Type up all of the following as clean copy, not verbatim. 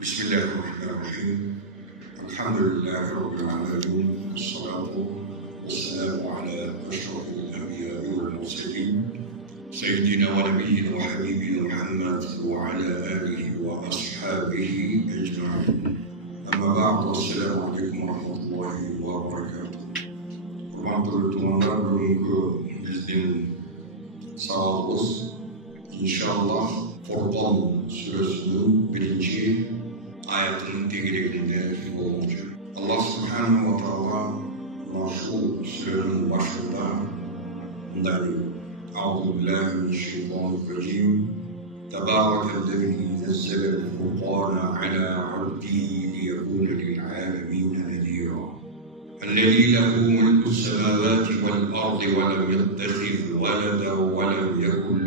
Bismillahirrahmanirrahim. Elhamdülillahi Rabbil alemin. Esselatu vesselamu ala eşrafil enbiya'i vel murselin. Seyyidina ve nebiyyina ve habibina Muhammed ve ala alihi ve ashabihi ecma'in. Ama ba'du, esselamu aleyküm ve rahmetullahi ve berekatuhu. Kurban tutanlar, bugünkü bizden sağlığımız inşallah Furqan Suresi'nin 1. ayetinin tegribinde olacak. Allah Subhanahu ve Teala şu surenin başında diyor: Euzubillahimineşşeytanirracim. Tebârekellezî nezzelel furqâne alâ abdihi liyekûne lil'âlemîne nezîrâ. الذي له ملك السماوات والأرض ولم يتخذ ولدا ولم يكن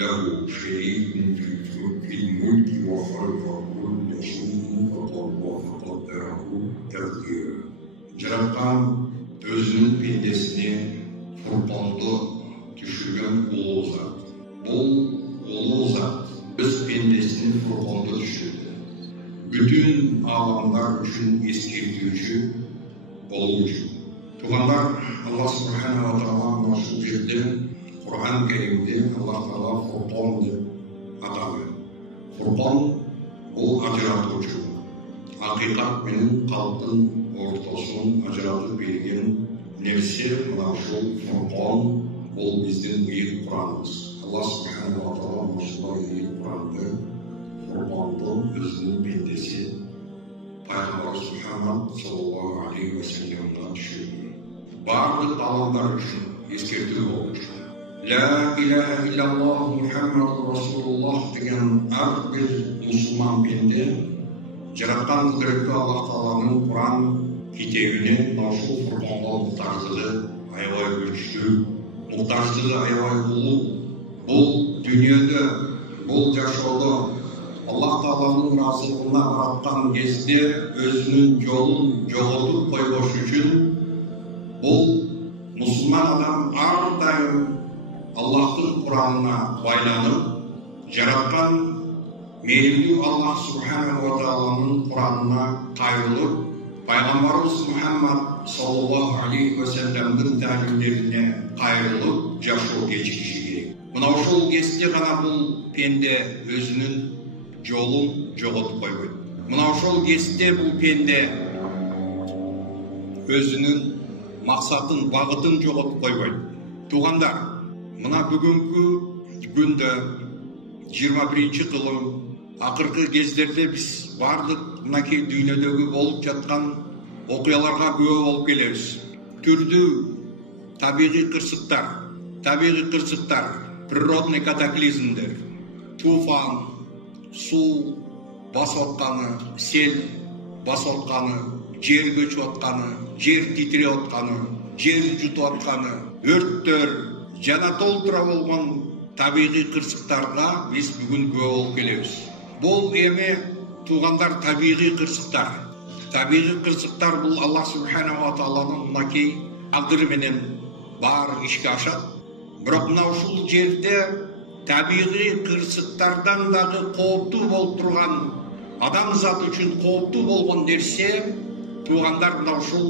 له شريك في الملك وخلق كل شيء فقدره تقديرا. Жаратқан өзінің пендесіне Фурқанды düşürген ұлы зат. Бұл ұлы зат біз пендесіне Фурқанды düşürdü. Bütün alamlar үшін ескертуші болу үшін. Туғандар, Аллах Субхану ва Тағала şu жерде Құран Кәрімде Аллах Тағала Фурқан деп атады. Фурқан бұл ажыратушы. Ақиқат менен қалыптың ортасын ажыратып берген нәрсе мына ушул Фурқан. Бұл біздің бүйік Құранымыз. Аллах Субхану ва Тағала осылай бүйік Құранды Фурқанды өзінің пендесі Пайғамбарымыз Мұхаммад саллаллаху алейхи ва саллямға düşürdü. Барлық адамдар үшін ескерту болушы. La ilahe illallah Muhammed Resulullah деген әрбір мұсылман пенде жаратқан құдіретті Аллах Тағаланың Құран китебіне наушыл Фурқанға мұқтаждығы аябай күшті, мұқтаждығы аябай болу. Бұл дүниеде, бұл жашауда Аллах Тағаланың разылығына баратқан кезде өзінің жолын жоғалтып қоймас үшін бұл мұсылман адам әрдайым Аллахтың Құранына байланып, жаратқан мейірімді Аллах Субхану ва Тағаланың Құранына қайырылып, Пайғамбарымыз Мұхаммад саллаллаху алейхи ва саллямның тәлімдеріне қайырылып жашау кешіріші керек. Мынау жол кезінде ғана бұл пенде өзінің жолын жоғалтып қоймайды. Мынау жол кезінде бұл пенде өзінің мақсатын, бағытын жоғалтып қоймайды. Туғандар, мына бүгінгі күнді 21 жылы ақырғы кездерде біз барлық мынакей дүниедегі болып жатқан оқиғаларға куә болып келеміз. Түрлі табиғи қырсықтар, природный катаклизмдер, туфан, су басып отқаны, сел басып отқаны, жер көшіп отқаны, жер титіреп отқаны, жер жұтып отқаны, өрттер, жана толтыра болған табиғи қырсықтарға біз бүгін куә болып келеміз. Бұл еме туғандар табиғи қырсықтар. Табиғи қырсықтар бұл Аллах Субхану ва Тағаланың мынакей тағдырыменен бар ішке ашады. Бірақ мынау ушул жерде табиғи қырсықтардан дағы қауіпті болып тұрған, адамзат үшін қауіпті болған нәрсе туғандар мынау ушул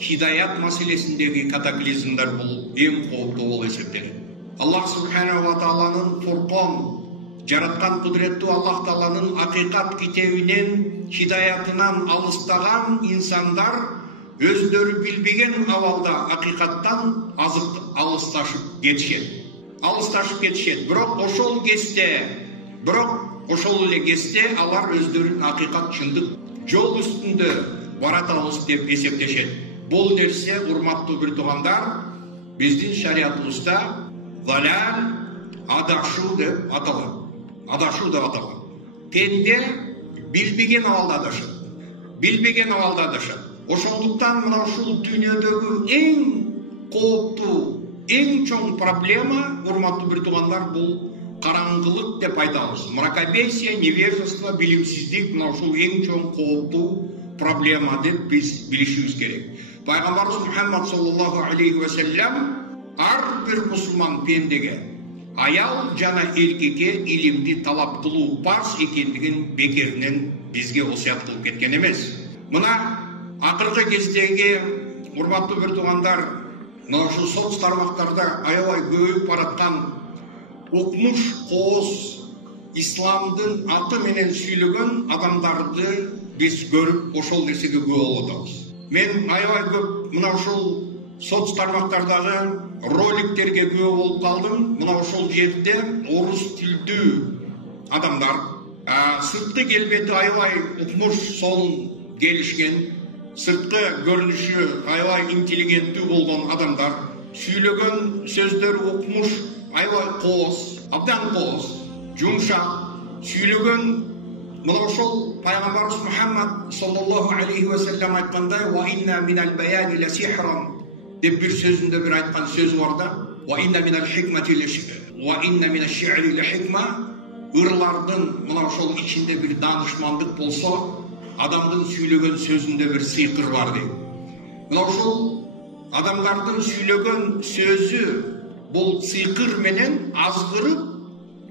хидаят мәселесіндегі катаклизмдар бұл ең қауіпті болып есептеледі. Аллах Субхану ва Тағаланың Фурқан жаратқан құдіретті Аллах Тағаланың ақиқат китебінен, хидаятынан алыстаған инсандар өздері білбеген авалда ақиқаттан алысташып кетішеді. Бірақ ошол эле кезде алар өздерін ақиқат шындық жол үстінде баратабыз деп есептешеді. Бұл нәрсе, урматтуу бир туғандар, біздің шариатыбызда залал, адашу деп аталады. Пенде билбеген абалда адашат. Ошондуктан мына ушул дүйнөдөгү эң кооптуу, эң чоң проблема, урматтуу бир туғандар, бул караңгылык деп айтабыз. Мракобесие, невежество, билимсиздик мына ушул эң чоң кооптуу проблема деп биз билишибиз керек. Пайгамбарыбыз Мухаммад саллаллаху алейхи ва саллям ар бир мусулман пендеге аял жана эркекке илимди талап кылуу парз экендигин бекеринен бизге осуят кылып кеткен эмес. Мына акыркы кездеги урматтуу бир туугандар, мына ушул соц тармактарда аябай көбөйүп бараткан укмуш кооз исламдын аты менен сүйлөгөн адамдарды биз көрүп ошол нерсеге күбө болуп атабыз. Мен аябай көп мына ушул соц тармактардагы роликтерге күбө болуп калдым. Мына ошол жерде орус тилдүү адамдар, сырткы келбети аябай укмуш сонун келишкен, сырткы көрүнүшү аябай интеллигенттүү болгон адамдар сүйлөгөн сөздөрү укмуш, аябай кооз, абдан кооз, жумшак сүйлөгөн. Мына ошол пайгамбарыбыз Мухаммад саллаллаху алейхи ва саллям айткандай: "Ва инна минал баяни ла сихран" деп бир сөзүндө бир айткан сөзү бар да, "Ва инна минал хикмати ва инна минаш ши'ри ла хикма" ырлардын мына ошол ичинде бир данышмандык болсо, адамдын сүйлөгөн сөзүндө бир сыйкыр бар дейт. Мына ошол адамдардын сүйлөгөн сөзү бул сыйкыр менен азгырып,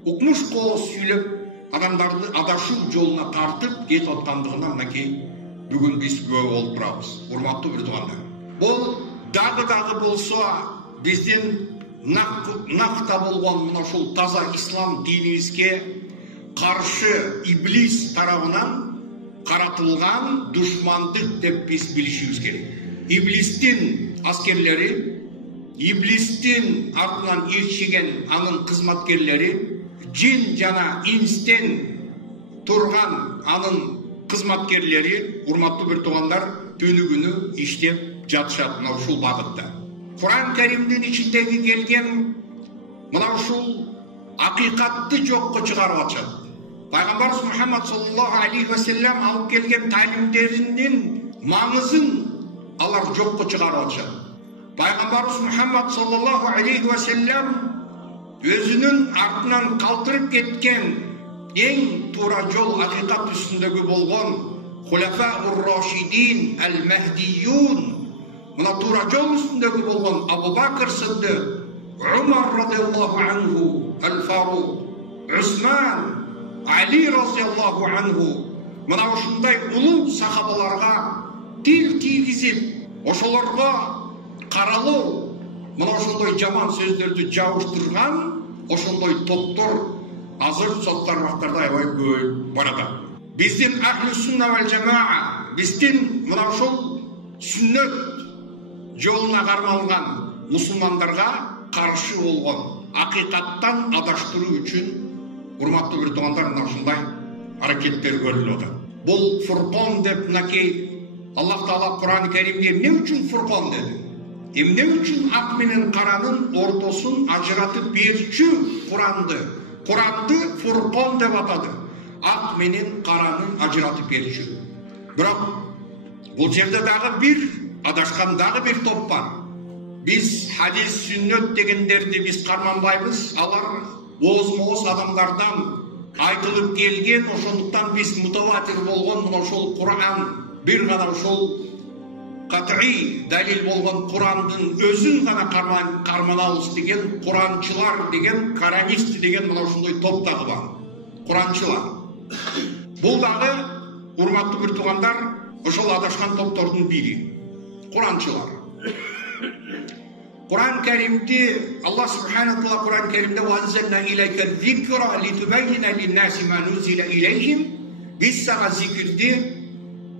укмуш кооз сүйлөп адамдарды адашуу жолуна тартып кетип аткандыгына мынакей бүгүн биз күбө болуп турабыз. Урматтуу бир туугандар, бул дагы болсо биздин накта болгон мына ушул таза ислам динибизге каршы иблис тарабынан каратылган душмандык деп биз билишибиз керек. Иблистин аскерлери, иблистин артынан ээрчиген анын кызматкерлери, жин жана инстен турган анын кызматкерлери, урматтуу бир туугандар, түнү күнү иштеп жатышат мына ушул багытта. Кур'ан Каримдин ичиндеги келген мына ушул акыйкатты жокко чыгарып атышат. Пайгамбарыбыз Мухаммад саллаллаху алейхи ва саллям алып келген талимдеринин маңызын алар жокко чыгарып атышат. Пайгамбарыбыз Мухаммад саллаллаху алейхи ва саллям өзүнүн артынан калтырып кеткен эң туура жол акыйкат үстүндөгү болгон Хулафаур Рашидин ал-Махдиюн, мына туура жол үстүндөгү болгон Абу Бакр Сиддик, Умар радиаллаху анху, Ал-Фарук, Усман, Али радиаллаху анху, мына ушундай улуу сахабаларга тил тийгизип, ошолорго каралуу, мына ошондой жаман сөздөрдү жабыштырган ошондой топтор азыр сот тармактарда аябай көбөйүп баратат. Биздин ахлу сунна вал жамаа, биздин мына ошол сүннөт жолуна кармалган мусулмандарга каршы болгон, акыйкаттан адаштыруу үчүн урматтуу бир туугандар мына ушундай аракеттер көрүлүп атат. Бул Фуркон деп мынакей Аллах Таала Кур'ан Каримде эмне үчүн Фуркон деди? Эмне үчүн ак менен каранын ортосун ажыратып берчү Куранды Фуркон деп атады. Ак менен каранын ажыратып берчү. Бирок бул жерде дагы бир адашкан дагы бир топ бар. Биз хадис, сүннөт дегендерди биз карманбайбыз. Алар ооз-мооз адамдардан айтылып келген, ошондуктан биз мутаватир болгон мына ошол Кур'ан, бир гана ошол кат'ий далил болгон Кур'андын өзүн гана карманабыз деген куранчылар деген, коранисти деген мына ошондой топ дагы бар. Куранчылар. Бул дагы урматтуу бир туугандар, ошол адашкан топтордун бири. Куранчылар. Кур'ан Каримди Аллах субханаху ва таала Кур'ан Каримде "Ванзална илайка зикра литубайина линнаси ма нузила илейхим" биз сага зикирди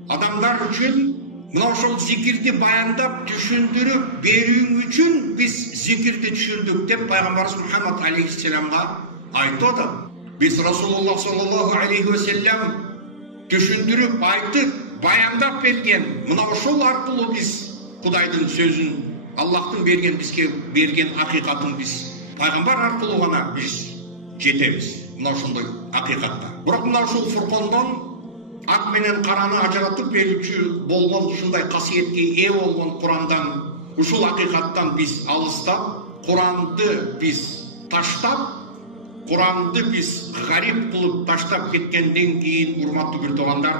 адамдар үчүн, мына ошол зикирди баяндап түшүндүрүп берүүң үчүн биз зикирди түшүндүк деп пайгамбарыбыз Мухаммад алейхиссаламга айтып атат. Биз Расулуллах саллаллаху алейхи ва саллям түшүндүрүп айтып баяндап берген, мына ошол аркылуу биз Кудайдын сөзүн, Аллахтын берген бизге берген акыйкатын биз пайгамбар аркылуу гана биз жетебиз. Мына ошондой акыйкатта. Бирок мына ошол Фуркондон ак менен караны ажыратып берүүчү болгон ушундай касиетке ээ болгон Курандан, ушул акыйкаттан биз алыстап, Куранды биз таштап, Куранды биз гарип кылып таштап кеткенден кийин урматтуу бир туугандар,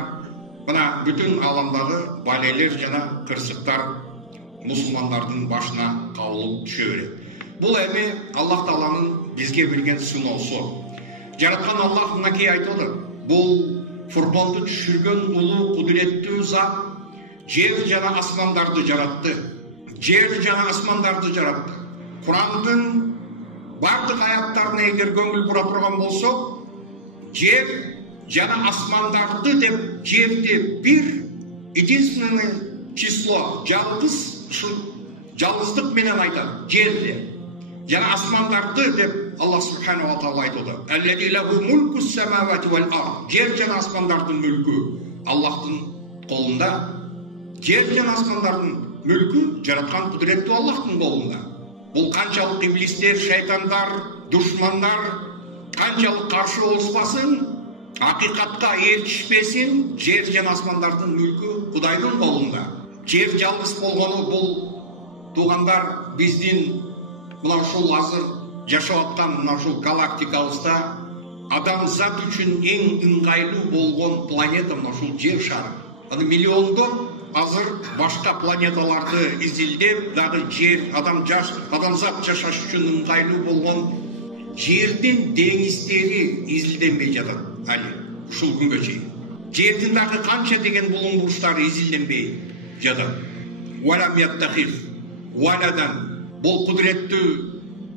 мына бүтүн ааламдагы балелер жана кырсыктар мусулмандардын башына кабылып түшө берет. Бул эми Аллах Тааланын бизге берген сыноосу. Жараткан Аллах мынакей айтты. Бул Фурконду түшүргөн улуу кудуреттүү зат жер жана асмандарды жаратты. Жер жана асмандарды жаратты. Курандын бардык аяттарына эгер көңүл бура турган болсок, жер жана асмандарды деп жерде бир единственное число жалгыз ушул жалгыздык менен айтат. Жерде жана асмандарды деп Аллах субхана ва таала айтты. Аллази лаху мулку самавати вал ард. Жер жана асмандардын мүлкү Аллахтын колунда. Жер жана асмандардын мүлкү жараткан кудуреттүү Аллахтын колунда. Бул канчалык иблистер, шайтандар, душмандар канчалык каршы болушпасын, акыйкатка эришпесин, жер жана асмандардын мүлкү Кудайдын колунда. Жер жалгыз болгону бул туугандар биздин мына ушул азыр жашап аткан мына ушул галактикабызда адамзат үчүн эң ыңгайлуу болгон планета мына ушул жер шары. Аны миллиондоп азыр башка планеталарды изилдеп, дагы жер адамзат жашаш үчүн ыңгайлуу болгон жердин деңиздери изилденбей жатат али ушул күнгө чейин. Жердин дагы канча деген булуң бурчтары изилденбей жатат. Валам яттахиф валадан. Бул кудуреттүү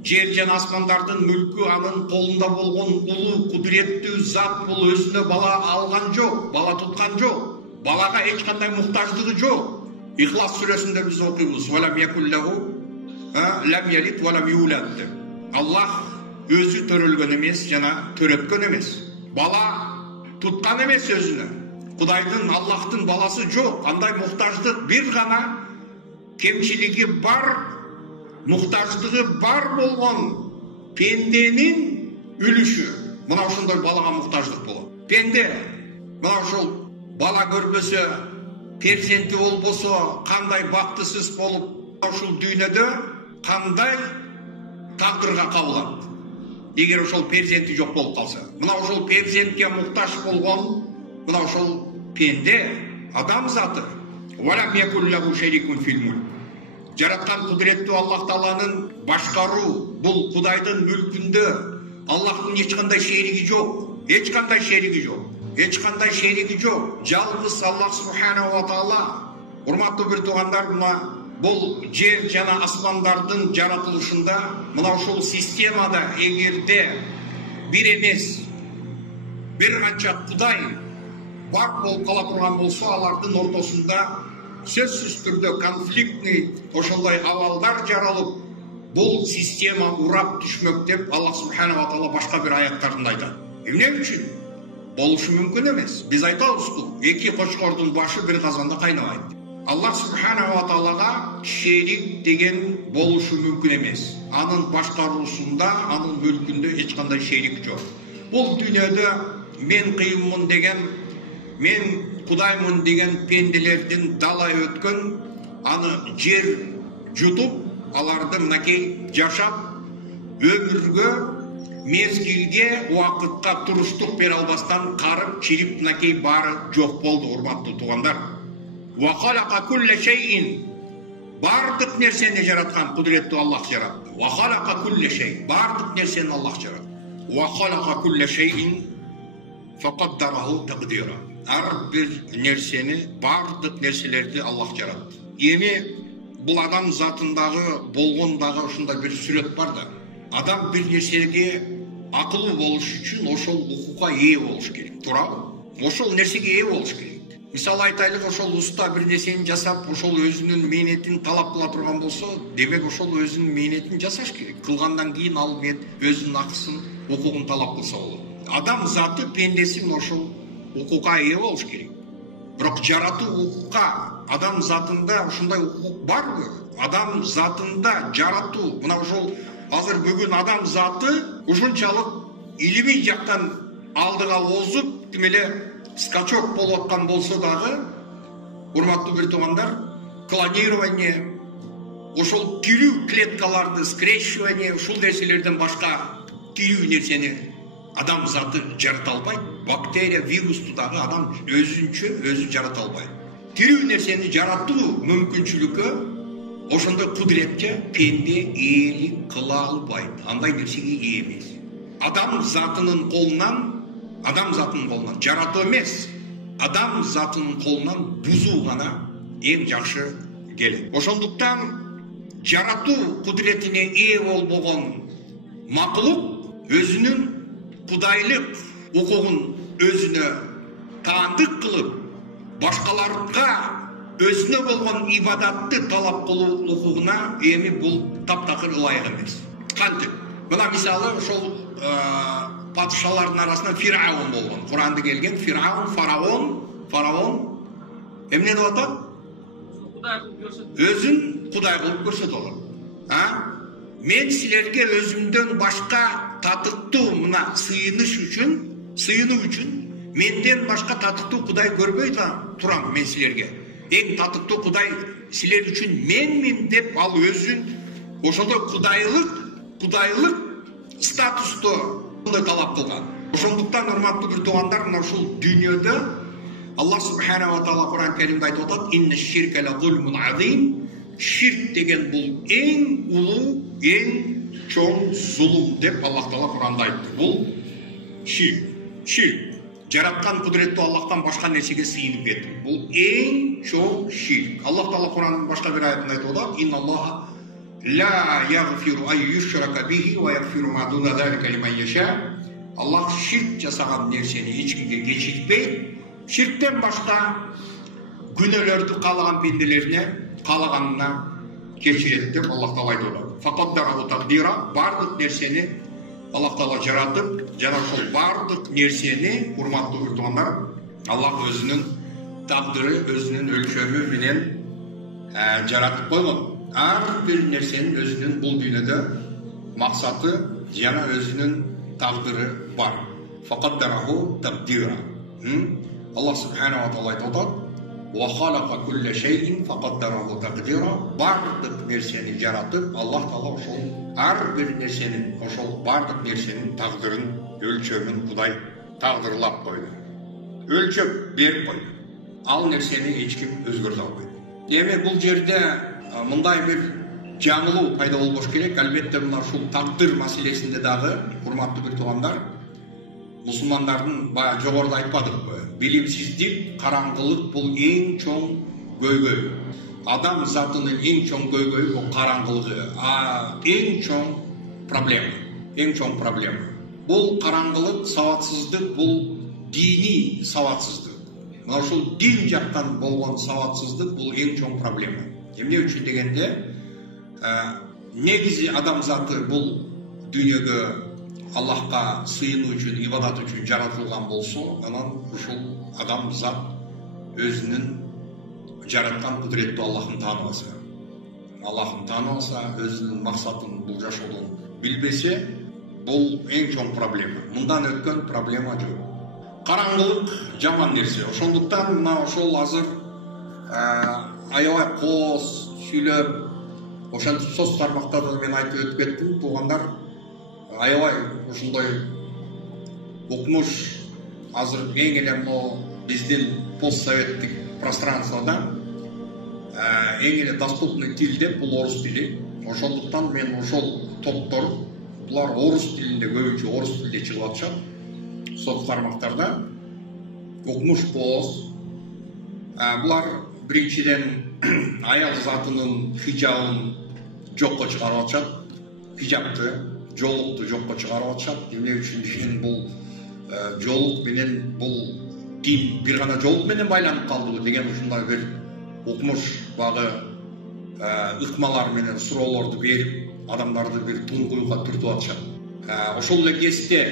жер жана асмандардын мүлкү анын колунда болгон улуу кудуреттүү зат бул өзүнө бала алган жок, бала туткан жок. Балага эч кандай муктаждыгы жок. Ихлас сүрөсүндө биз окуйбуз. Валам якуллаху лам ялид валам юлад. Аллах өзү төрөлгөн эмес жана төрөткөн эмес. Бала туткан эмес өзүнө. Кудайдын, Аллахтын баласы жок. Андай муктаждык бир гана кемчилиги бар, муктаждыгы бар болгон пенденин үлүшү. Мына ошондой балага муктаждык болот. Пенде мына ушул бала көрбөсө, перзенти болбосо, кандай бактысыз болуп ушул дүйнөдө кандай тагдырга кабылат. Эгер ошол перзенти жок болуп калса, мына ошол перзентке муктаж болгон мына ошол пенде адам заты. Валам якуллаху шарикун фил мулк. Жараткан кудуреттүү Аллах Тааланын башкаруу бул Кудайдын мүлкүндө Аллахтын эч кандай шериги жок. Эч кандай шериги жок. Эч кандай шериги жок. Жалгыз Аллах субхана ва таала. Урматтуу бир туугандар, мына бул жер жана асмандардын жаратылышында, мына ушул системада эгерде бир эмес, бир канча Кудай бар болуп кала турган болсо, алардын ортосунда сөзсүз түрдө конфликтный ошондой абалдар жаралып, бул система урап түшмөк деп Аллах субхана ва таала башка бир аяттарында айтат. Эмне үчүн? Болушу мүмкүн эмес. Биз айтабызбы, эки кочкордун башы бир казанда кайнабайт. Аллах субхана ва таалага шерик деген болушу мүмкүн эмес. Анын башкаруусунда, анын мүлкүндө эч кандай шерик жок. Бул дүйнөдө мен кыйынмын деген, мен Кудаймын деген пенделердин далай өткөн, аны жер жутуп, аларды мынакей жашап, өмүргө, мезгилге, убакытка туруштук бере албастан карып, чирип мынакей баары жок болду, урматтуу туугандар. Ва халака кулла шейин. Бардык нерсени жараткан кудуреттүү Аллах жаратты. Ва халака кулла шей. Бардык нерсени Аллах жаратты. Ва халака кулла шейин факаддараху тaqdira. Ар бир нерсени, бардык нерселерди Аллах жаратты. Эми бул адам затындагы болгондагы ушундай бир сүрөт бар да. Адам бир нерсеге акылуу болуш үчүн ошол укукка ээ болуш керек. Туурабы? Ошол нерсеге ээ болуш керек. Мисалы айтайлык, ошол уста бир нерсени жасап, ошол өзүнүн мээнетин талап кыла турган болсо, демек ошол өзүнүн мээнетин жасаш керек. Кылгандан кийин ал өзүнүн акысын, укугун талап кылса болот. Адам заты пендеси ошол укукка ээ болуш керек. Бирок жаратуу укукка адам затында ушундай укук барбы? Адам затында жаратуу, мына ошол азыр бүгүн адам заты ушунчалык илимий жактан алдыга озуп, тим эле скачок болуп аткан болсо дагы, урматтуу бир туугандар, клонирование, ошол тирүү клеткаларды скрещивание, ушул нерселерден башка тирүү нерсени адам заты жарата албайт. Бактерия, вирусту дагы адам өзүнчө өзү жарата албайт. Тирүү нерсени жаратуу мүмкүнчүлүккө ошондой кудуретке пенде ээлик кыла албайт, андай нерсеге ээ эмес. Адам затынын колунан жаратуу эмес, адам затынын колунан бузуу гана эң жакшы келет. Ошондуктан жаратуу кудуретине ээ болбогон макулук өзүнүн кудайлык укугун өзүнө таандык кылып, башкаларга өзүнө болгон ибадатты талап кылуу укугуна эми бул таптакыр ылайык эмес. Кантип? Мына мисалы ошол падышалардын арасында Фираун болгон. Куранда келген фараон эмне деп атат? Өзүн кудай кылып көрсөтүп алат. Мен силерге өзүмдөн башка татыктуу мына сыйынуу үчүн менден башка татыктуу кудай көрбөй турам мен силерге. Эң татыктуу кудай силер үчүн менмин деп ал өзүн ошондой кудайлык статусту талап кылган. Ошондуктан урматтуу бир туугандар, мына ушул дүйнөдө Аллах субханаху ва таала Куран Керимде айтып атат: "Инна ширка ла зулмун азим." Ширк деген бул эң улуу, эң чоң зулум деп Аллах таала Куранда айтты. Бул ширк. Жараткан кудуреттүү Аллахтан башка нерсеге сыйынып кетүү. Бул эң чоң ширк. Аллах таала Куранын башка бир аятында айтып атат: "Инна Аллаха ла ягфиру ай юшрака бихи ва ягфиру ма дуна залика лиман яша." Аллах ширк жасаган нерсени эч кимге кечиртпейт. Ширктен башка күнөөлөрдү каалаган пенделерине каалаганына кечирет деп Аллах таала айтып атат. Факаддараху тaqдира. Бардык нерсени Аллах таала жаратып, жана ошол бардык нерсени, урматтуу бир туугандар, Аллах өзүнүн тагдыры, өзүнүн өлчөмү менен жаратып койгон. Ар бир нерсенин өзүнүн бул дүйнөдө максаты жана өзүнүн тагдыры бар. Факаддараху тaqдира. Аллах субханаху ва таала айтып атат: "Ва халака кулла шейин факаддараху тaqдира." Бардык нерсени жаратып, Аллах таала ошол ар бир нерсенин, ошол бардык нерсенин тагдырын, өлчөмүн Кудай тагдырлап койду. Өлчөп берип койду. Ал нерсени эч ким өзгөртө албайт. Эми бул жерде мындай бир жаңылуу пайда болбош керек. Албетте мына ушул тагдыр маселесинде дагы, урматтуу бир туугандар, мусулмандардын баягы жогоруда айтпадыкпы? Билимсиздик, караңгылык бул эң чоң көйгөй. Адам затынын эң чоң көйгөйү бул караңгылыгы. Эң чоң проблема. Бул караңгылык, сабатсыздык, бул дини сабатсыздык. Мына ушул дин жактан болгон сабатсыздык бул эң чоң проблема. Эмне үчүн дегенде, негизи адам заты бул дүйнөгө Аллахка сыйынуу үчүн, ибадат үчүн жаратылган болсо, анан ушул адам зат өзүнүн жараткан кудуреттүү Аллахын тааныбаса, өзүнүн максатын бул жашоодон билбесе, бул эң чоң проблема. Мындан өткөн проблема жок. Караңгылык жаман нерсе. Ошондуктан мына ошол азыр аябай коос сүйлөп, ошентип соц тармактарда мен айтып өтүп кеттим, туугандар, аябай ушундай укмуш азыр эң эле могу биздин постсоветтик пространствода эң эле доступный тил деп бул орус тили. Ошондуктан мен ошол топтор, булар орус тилинде, көбүнчө орус тилинде чыгып атышат соц тармактарда. Укмуш поос. Булар биринчиден аял затынын хижабын жокко чыгарып атышат. Хижабты, жоолукту жокко чыгарып атышат. Эмне үчүн деген бул жоолук менен бул дин бир гана жоолук менен байланып калдыбы деген ушундай бир укмуш багы ыкмалар менен суроолорду берип, адамдарды бир туңгуюлга түртүп атышат. Ошол эле кезде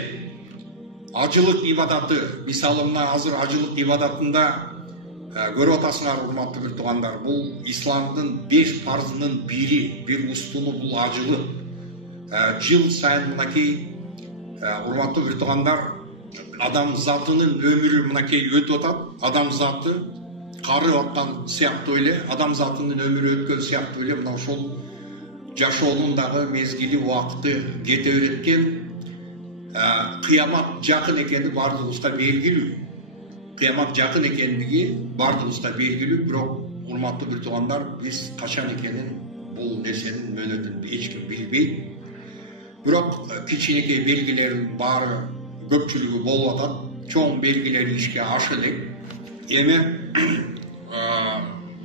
ажылык ибадаты, мисалы мына азыр ажылык ибадатында көрүп атасыңар, урматтуу бир туугандар, бул исламдын 5 парзынын бири, бир устуну бул ажылык. Жыл сайын мынакей, урматтуу бир туугандар, адам затынын өмүрү мынакей өтүп атат. Адам заты карып аткан сыяктуу эле, адам затынын өмүрү өткөн сыяктуу эле мына ошол жашоонун дагы мезгили, убакыты кете береткен. Кыямат жакын экени бардыгыбызга белгилүү. Кыямат жакын экендиги бардыгыбызга белгилүү, бирок урматтуу бир туугандар, биз качан экенин бул нерсенин мөөнөтүн эч ким билбейт. Бирок кичинекей белгилер баары көпчүлүгү болуп атат. Чоң белгилери ишке аша элек. Эми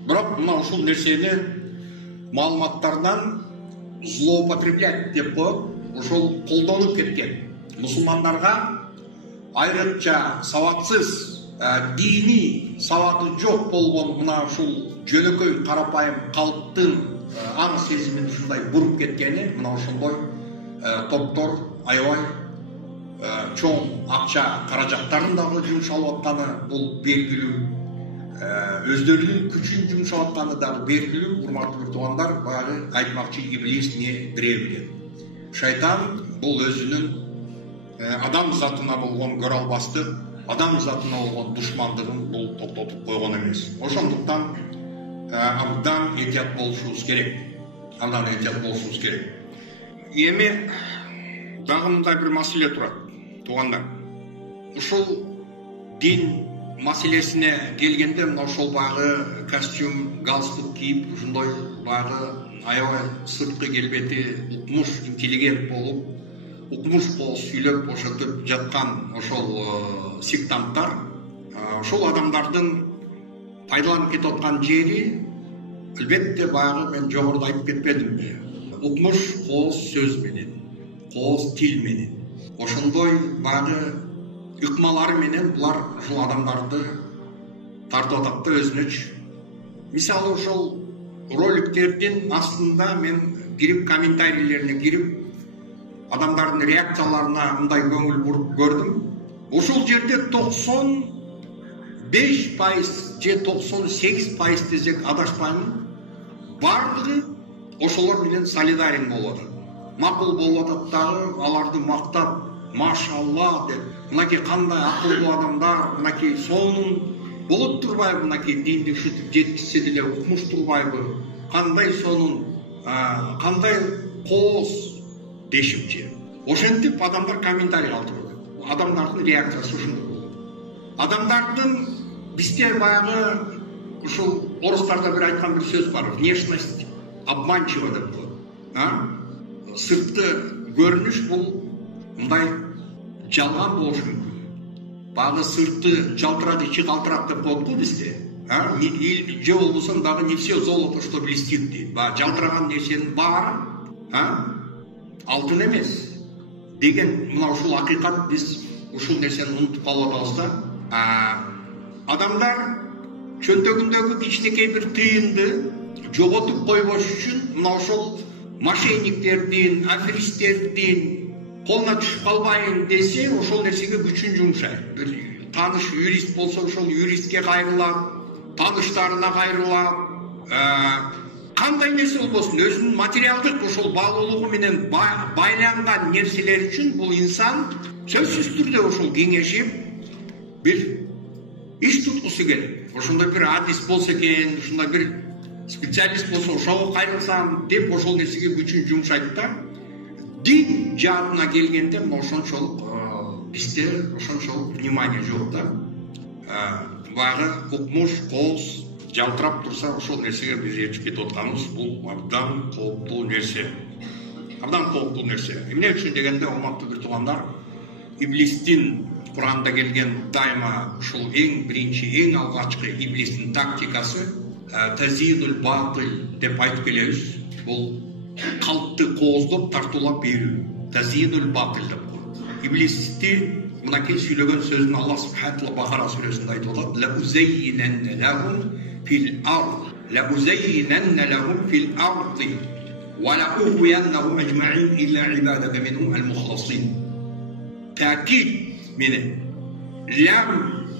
бирок мына ушул нерсени маалыматтардан злоупотреблять деп коюп, ошол колдонуп кеткен. Мусулмандарга айрыкча сабатсыз, дини сабаты жок болгон мына ушул жөнөкөй карапайым калктын аң сезимин ушундай буруп кеткени, мына ошондой топтор аябай чоң акча каражаттарын дагы жумшалып атканы бул белгилүү, өздөрүнүн күчүн жумшап атканы дагы белгилүү. Урматтуу туугандар, баягы айтмакчы иблис не древний. Шайтан бул өзүнүн адам затына болгон көрө албастык, адам затына болгон душмандыгын бул токтотуп койгон эмес. Ошондуктан абдан этият болушубуз керек. Андан этият болушубуз керек. Эми дагы мындай бир маселе турат, туугандар. Ушул дин маселесине келгенде, мына ошол баягы костюм, галстук кийип, ушундай баягы аябай сырткы келбети, укмуш, интеллигент болуп, укмуш кол сүйлөп ошентип жаткан ошол сектанттар, ошол адамдардын пайдаланып кетип аткан жери, албетте баягы мен жогоруда айтып кетпедимби? Укмуш кооз сөз менен, кооз тил менен, ошондой баягы ыкмалары менен булар ушул адамдарды тартып атат да өзүнөчү. Мисалы ошол роликтердин астында мен кирип комментарийлерине кирип адамдардын реакцияларына мындай көңүл буруп көрдүм. Ошол жерде 95% же 98% десек адашпаймын, бардыгы ошолор менен солидарен болуп атат. Макул болуп атат дагы, аларды мактап, машалла деп, мынакей кандай акылдуу адамдар, мынакей сонун болуп турбайбы, мынакей динди ушинтип жеткизсе деле укмуш турбайбы, кандай сонун, кандай кооз дешимчи. Ошентип адамдар комментарий калтырып атат. Адамдардын реакциясы ушундай болот. Адамдардын бизде баягы ушул орустарда бир айткан бир сөз бар, внешность обманчива деп коет. Сыртқы көрүнүш бул мындай жалган болушу мүмкүн. Баягы сырты жалтырак, ичи калтырак деп коет го бизде. Же болбосо дагы не все золото, что блестит дейт. Баягы жалтыраган нерсенин баары алтын эмес деген мына ушул акыйкат. Биз ушул нерсени унутуп калып атабыз да. Адамдар чөнтөгүндөгү кичинекей бир тыйынды жоготуп койбош үчүн мына ошол мошенниктердин, аферисттердин колуна түшүп калбайын десе, ошол нерсеге күчүн жумшайт. Бир тааныш юрист болсо, ошол юристке кайрылат, тааныштарына кайрылат. Кандай нерсе болбосун, өзүнүн материалдык ошол баалуулугу менен байланган нерселер үчүн бул инсан сөзсүз түрдө ошол кеңешип бир иш туткусу келет. Ошондой бир адис болсо экен, ушундай бир специалист болсо ошого кайрылсам деп ошол нерсеге күчүн жумшайт да. Дин жаатына келгенде ошончолук бизде ошончолук внимание жок да. Баягы укмуш, кооз жалтырап турса, ошол нерсеге биз ээрчип кетип атканыбыз бул абдан кооптуу нерсе. Абдан кооптуу нерсе. Эмне үчүн дегенде, урматтуу бир туугандар, иблистин Куранда келген дайыма ушул эң биринчи, эң алгачкы иблистин тактикасы тазинул батыл деп айтып келебиз. Бул калпты кооздоп, тартуулап берүү. Тазинул батыл деп коет. Иблисти мынакей сүйлөгөн сөзүн Аллах субханаху ва таала Бакара сүрөсүндө айтып атат. Ла узаййинанна лахум фил ард. Ла узаййинанна лахум фил арди. Ва ла ухуяннахум ажмаин илля ибадака минхум ал-мухласин. Таакид менен лам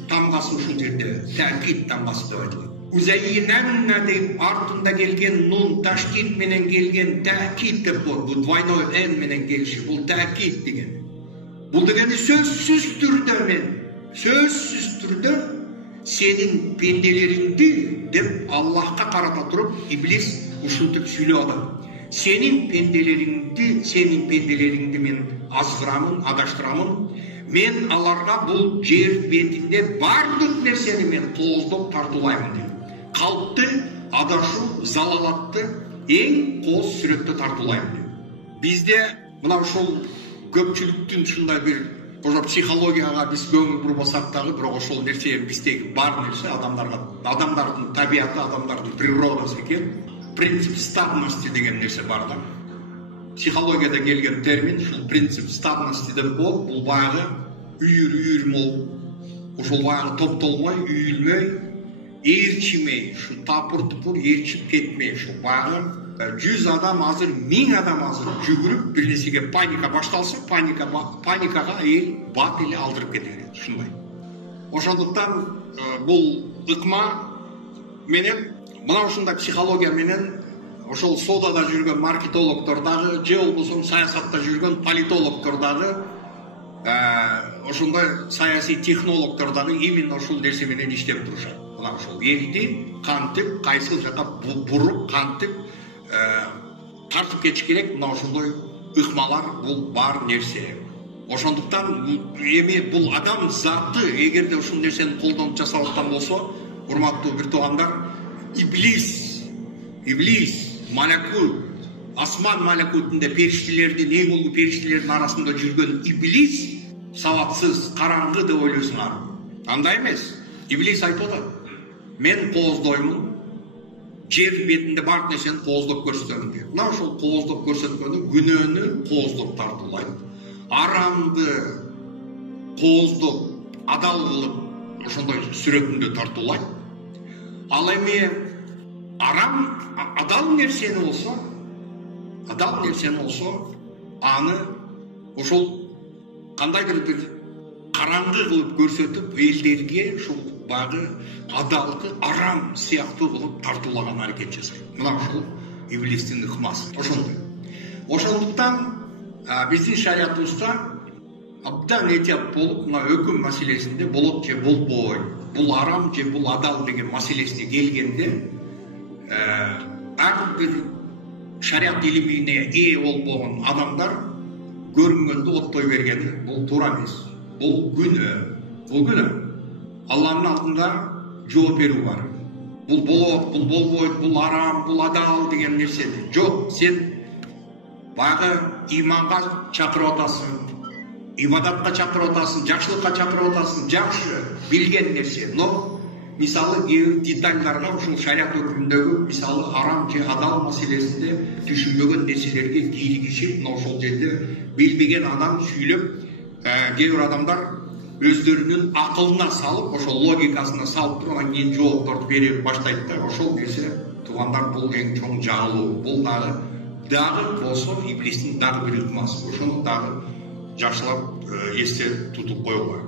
тамгасы ушул жерде таакид тамгасы деп айтылат. Узаййинанна деп артында келген нун таштид менен келген таакид деп коет. Бул двойной н менен келиши, бул таакид деген. Бул дегенди сөзсүз түрдө сенин пенделериңди деп Аллахка карата туруп иблис ушинтип сүйлөп атат. Сенин пенделериңди мен азгырамын, адаштырамын. Мен аларга бул жер бетинде бардык нерсени мен кооздоп тартуулаймын дейт. Калпты, адашуу, залалатты эң кооз сүрөттө тартуулайм деп. Бизде мына ошол көпчүлүктүн ушундай бир ошо психологияга биз көңүл бурбасак дагы, бирок ошол нерсе биздеги бар нерсе, адамдардын табияты, адамдардын природасы экен. Принцип стадности деген нерсе бар да. Психологияда келген термин ушул принцип стадности деп болот. Бул баягы үйүр ошол баягы топтолмой, үйүлмөй, ээрчимей, ушу тапыр тупур ээрчип кетмей, ушул баягы 100 адам азыр, 1000 адам азыр жүгүрүп, бир нерсеге паника башталса, паникага эл бат эле алдырып кетет, ушундай. Ошондуктан бул ыкма менен, мына ушундай психология менен ошол содада жүргөн маркетологдор дагы, же болбосо саясатта жүргөн политологдор дагы, ошондой саясий технологдор дагы именно ошол нерсе менен иштеп турушат. Мына ошол элди кантип, кайсыл жака буруп, кантип тартып кетиш керек, мына ошондой ыкмалар бул бар нерсе. Ошондуктан эми бул адам заты, эгерде ушул нерсени колдонуп жасап аткан болсо, урматтуу бир туугандар, иблис, малакут, асман малакутунда периштелердин, эң улуу периштелердин арасында жүргөн иблис сабатсыз, караңгы деп ойлойсуңар. Андай эмес. Иблис айтып атат: мен кооздоймун, жер бетинде бар нерсени кооздоп көрсөтөм деп. Мына ошол кооздоп көрсөткөнү күнөөнү кооздоп тартуулайт. Арамды кооздоп, адал кылып ошондой сүрөтүндө тартуулайт. Ал эми арам, адал нерсени болсо, аны ошол кандайдыр бир караңгы кылып көрсөтүп, элдерге ушул багы адалды арам сыяктуу кылып тартуулаган аракет жасайт. Мына ушул иблистин ыкмасы. Ошондуктан биздин шариятыбызда абдан этият болуп, мына өкүм маселесинде болот же болбойт, бул арам же бул адал деген маселесине келгенде, ар бир шарият илимине ээ болбогон адамдар көрүнгөндө оттой бергени бул туура эмес. Бул күнөө. Алланын алдында жооп берүү бар. Бул болот, бул болбойт, бул арам, бул адал деген нерсе жок. Сен баягы иманга чакырып атасың, ибадатка чакырып атасың, жакшылыкка чакырып атасың, жакшы билген нерсе. Но мисалы кээ бир детальдарга ушул шарият өкүмүндөгү мисалы арам же адал маселесинде түшүнбөгөн нерселерге кийлигишип, мына ошол жерде билбеген адам сүйлөп, кээ бир адамдар өздөрүнүн акылына салып, ошол логикасына салып туруп, анан кийин жоопторду бере баштайт да. Ошол нерсе туугандар бул эң чоң жаңылуу. Бул дагы болсо иблистин дагы бир ыкмасы. Ошону дагы жакшылап эсте тутуп коюлган.